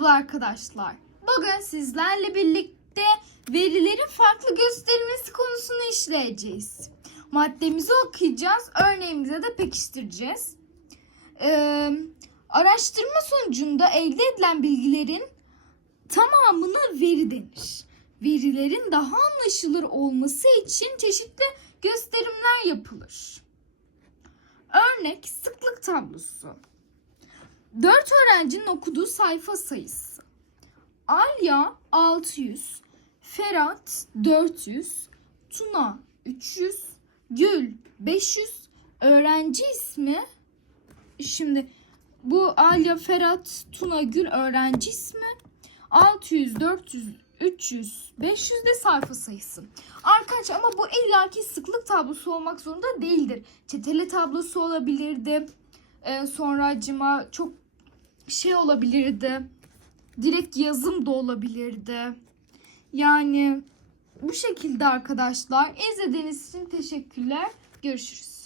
Merhaba arkadaşlar. Bugün sizlerle birlikte verilerin farklı gösterilmesi konusunu işleyeceğiz. Maddemizi okuyacağız, örneğimize de pekiştireceğiz. Ee, araştırma sonucunda elde edilen bilgilerin tamamına veri denir. Verilerin daha anlaşılır olması için çeşitli gösterimler yapılır. Örnek sıklık tablosu. 4 öğrencinin okuduğu sayfa sayısı. Alya 600, Ferhat 400, Tuna 300, Gül 500, öğrenci ismi şimdi bu Alya, Ferhat, Tuna, Gül öğrenci ismi 600, 400, 300, 500 de sayfa sayısı. Arkadaşlar ama bu illaki sıklık tablosu olmak zorunda değildir. Çeteli tablosu olabilirdi. Ee, sonracıma çok şey olabilirdi. Direkt yazım da olabilirdi. Yani bu şekilde arkadaşlar. İzlediğiniz için teşekkürler. Görüşürüz.